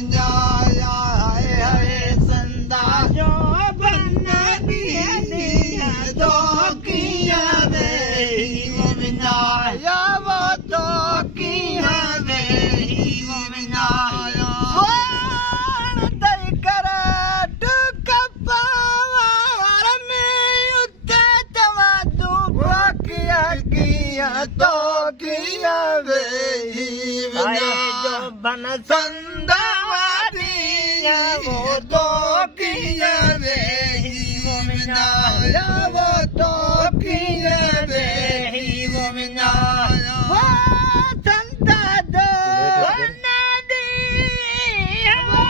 विनाया हाय हाय संदा जो बना दिया तो किया वे विनाया वो तो किया वे विनाया तो किया वे विनाया बन संदावादिया वो तो किया वे विनाया वो तो किया वे विनाया वो संदा दो बना दिया वो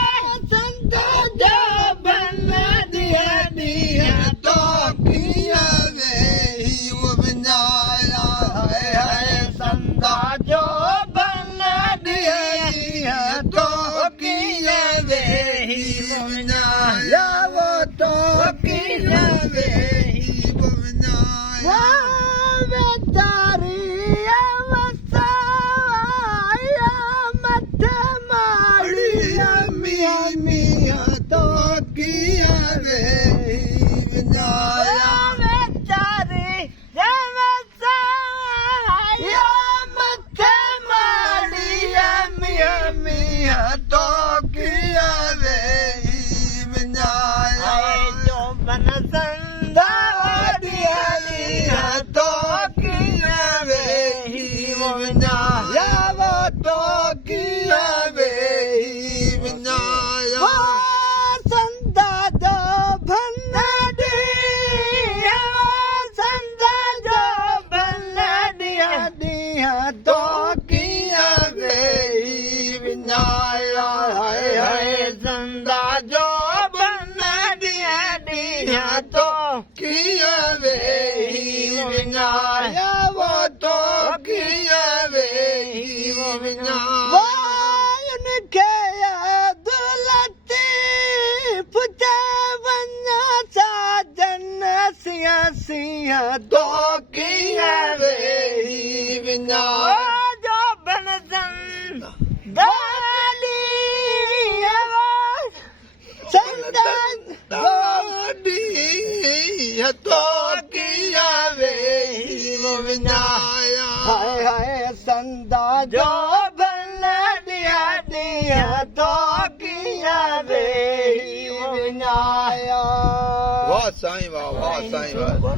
संदा दो बना दिया तो किया वे विनाया संदा जो बना दिया तो किया वे विनाया वो तो किया वे विनाया बेचारी अवसाया मत मारिया मिया मिया तो किया वे विनाया बेचारी मिया तो किया वे विनाया जो बन संदा दिया तो किया वे विनाया वो तो किया वे विनाया संदा दो भन्ना दिया संदा दो भन्ना दिया तो किया वे विनाया हाय हाय संदा जो बना दिया तो किया वे विनाया वो तो किया वे विनाया उनके याद लतीफ बना साजन सिया सिया तो किया वे विनाया जो बन दालिया संदन दालिया तो किया वे विनाया हाय हाय संदा जो बना दिया तो किया वे विनाया वाह साईं वाह वाह साईं वाह